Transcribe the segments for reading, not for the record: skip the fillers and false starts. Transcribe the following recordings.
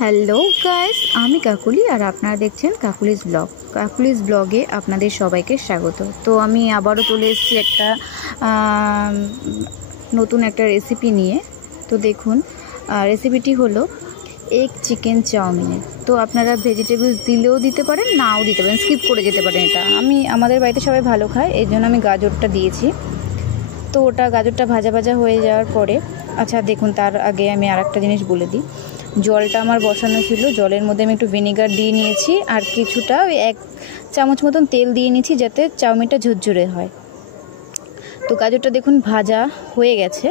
Hello guys, আমি কাকুলি আর আপনারা দেখছেন কাকুলিস ব্লগ। কাকুলিস ব্লগে আপনাদের সবাইকে স্বাগত। তো আমি আবারও চলে এসেছি একটা নতুন একটা রেসিপি নিয়ে। তো দেখুন, রেসিপিটি হলো এগ চিকেন চাউমিনের। তো আপনারা ভেজিটেবলস দিলেও দিতে পারেন, নাও দিতে পারেন, স্কিপ করে যেতে পারেন। এটা আমাদের বাড়িতে সবাই ভালো খায়, এই জন্য আমি গাজরটা দিয়েছি। তো ওটা গাজরটা ভাজা ভাজা হয়ে যাওয়ার পরে, আচ্ছা দেখুন, তার আগে আমি আর একটা জিনিস বলে দিই। জলটা আমার বসানো ছিল, জলের মধ্যে আমি একটু ভিনেগার দিয়ে নিয়েছি আর কিছুটা 1 চামচ মতন তেল দিয়ে নিয়েছি, যাতে চাউমিনটা ঝুরঝুরে হয়। তো গাজরটা দেখুন ভাজা হয়ে গেছে।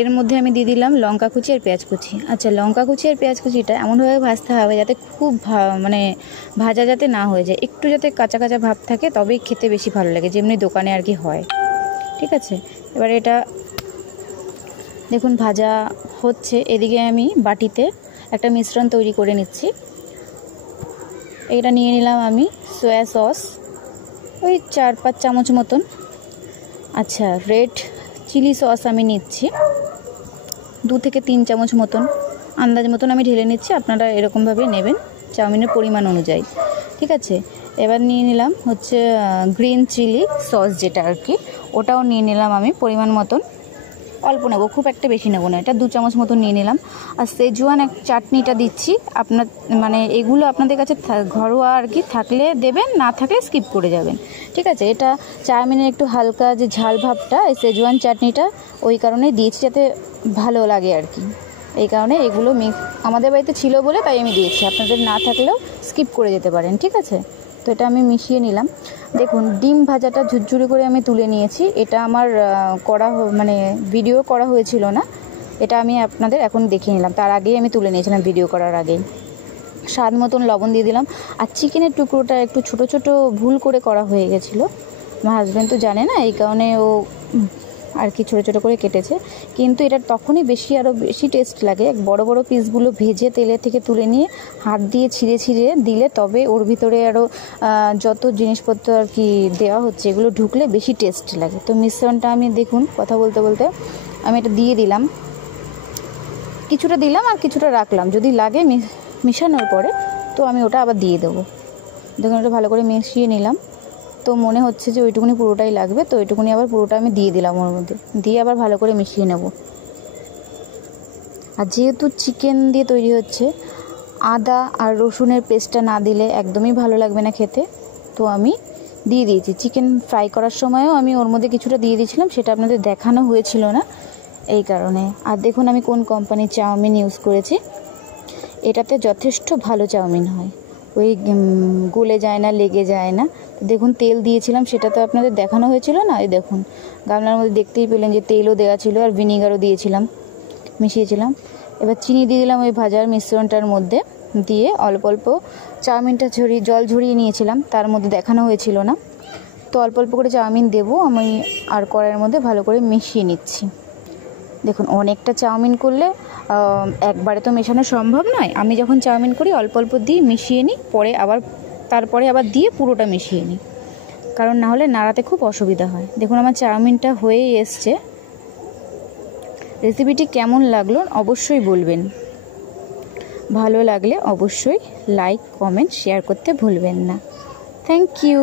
এর মধ্যে আমি দিয়ে দিলাম লঙ্কা কুচি আর পেঁয়াজ কুচি। আচ্ছা, লঙ্কা কুচি আর পেঁয়াজ কুচিটা এমনভাবে ভাজতে হবে যাতে খুব ভাজা যাতে না হয়ে যায়, একটু যাতে কাঁচা কাঁচা ভাব থাকে, তবেই খেতে বেশি ভালো লাগে, যেমনি দোকানে আর কি হয়। ঠিক আছে, এবার এটা দেখুন ভাজা হচ্ছে। এদিকে আমি বাটিতে একটা মিশ্রণ তৈরি করে নিচ্ছি। এটা নিয়ে নিলাম আমি সয়া সস, ওই 4-5 চামচ মতন। আচ্ছা, রেড চিলি সস আমি নিচ্ছি 2 থেকে 3 চামচ মতন, আন্দাজ মতন আমি ঢেলে নিচ্ছি। আপনারা এরকমভাবে নেবেন চাউমিনের পরিমাণ অনুযায়ী। ঠিক আছে, এবার নিয়ে নিলাম হচ্ছে গ্রিন চিলি সস, যেটা আর কি, ওটাও নিয়ে নিলাম আমি পরিমাণ মতন। অল্প নেবো, খুব একটা বেশি নেবো না, এটা 2 চামচ মতো নিয়ে নিলাম। আর সেজওয়ান চাটনিটা দিচ্ছি। এগুলো আপনাদের কাছে ঘরোয়া আর কি থাকলে দেবেন, না থাকলে স্কিপ করে যাবেন। ঠিক আছে, এটা চাউমিনের একটু হালকা যে ঝাল ভাবটা, এই সেজওয়ান চাটনিটা ওই কারণে দিয়েছি, যাতে ভালো লাগে আর কি। এই কারণে এগুলো আমাদের বাড়িতে ছিল বলে তাই আমি দিয়েছি, আপনাদের না থাকলেও স্কিপ করে যেতে পারেন। ঠিক আছে, তো এটা আমি মিশিয়ে নিলাম। দেখুন, ডিম ভাজাটা ঝুরঝুরি করে আমি তুলে নিয়েছি। এটা আমার ভিডিও করা হয়েছিল না, এটা আমি আপনাদের এখন দেখিয়ে নিলাম। তার আগেই আমি তুলে নিয়েছিলাম, ভিডিও করার আগেই। স্বাদ মতন লবণ দিয়ে দিলাম। আর চিকেনের টুকরোটা একটু ছোট ছোট ভুল করে করা হয়ে গেছিলো, আমার হাজব্যান্ড তো জানে না, এই কারণে ও আর কি ছোটো ছোটো করে কেটেছে। কিন্তু এটা তখনই আরও বেশি টেস্ট লাগে। বড় বড় পিসগুলো ভেজে তেলের থেকে তুলে নিয়ে হাত দিয়ে ছিঁড়ে ছিঁড়ে দিলে, তবে ওর ভিতরে আরও যত জিনিসপত্র আর কি দেওয়া হচ্ছে এগুলো ঢুকলে বেশি টেস্ট লাগে। তো মিশ্রণটা আমি দেখুন কথা বলতে বলতে আমি এটা দিয়ে দিলাম, কিছুটা দিলাম আর কিছুটা রাখলাম, যদি লাগে মিশানোর পরে তো আমি ওটা আবার দিয়ে দেবো। দেখুন, ওটা ভালো করে মিশিয়ে নিলাম। তো মনে হচ্ছে যে ওইটুকুনি পুরোটাই লাগবে, তো ওইটুকুনি আবার পুরোটা আমি দিয়ে দিলাম ওর মধ্যে, দিয়ে আবার ভালো করে মিশিয়ে নেব। আর যেহেতু চিকেন দিয়ে তৈরি হচ্ছে, আদা আর রসুনের পেস্টটা না দিলে একদমই ভালো লাগবে না খেতে। তো আমি দিয়ে দিয়েছি। চিকেন ফ্রাই করার সময়ও আমি ওর মধ্যে কিছুটা দিয়ে দিয়েছিলাম, সেটা আপনাদের দেখানো হয়েছিল না এই কারণে। আর দেখুন আমি কোন কোম্পানির চাউমিন ইউজ করেছি, এটাতে যথেষ্ট ভালো চাউমিন হয়, ওই গলে যায় না, লেগে যায় না। দেখুন তেল দিয়েছিলাম, সেটা তো আপনাদের দেখানো হয়েছিল না। এই দেখুন গামলার মধ্যে দেখতেই পেলেন যে তেলও দেওয়া ছিল আর ভিনিগারও দিয়েছিলাম, মিশিয়েছিলাম। এবার চিনি দিয়ে দিলাম ওই ভাজার মিশ্রণটার মধ্যে, দিয়ে অল্প অল্প চাউমিনটা জল ঝরিয়ে নিয়েছিলাম, তার মধ্যে দেখানো হয়েছিল না। তো অল্প অল্প করে চাউমিন দেবো আমি, আর কড়াইয়ের মধ্যে ভালো করে মিশিয়ে নিচ্ছি। দেখুন, অনেকটা চাউমিন করলে একবারে তো মেশানো সম্ভব নয়। আমি যখন চাউমিন করি অল্প অল্প দিয়ে মিশিয়ে নিই, তারপরে আবার দিয়ে পুরোটা মিশিয়ে নিই, কারণ না হলে নাড়াতে খুব অসুবিধা হয়। দেখুন আমার চাউমিনটা হয়েই এসছে। রেসিপিটি কেমন লাগলো অবশ্যই বলবেন, ভালো লাগলে অবশ্যই লাইক, কমেন্ট, শেয়ার করতে ভুলবেন না। Thank you.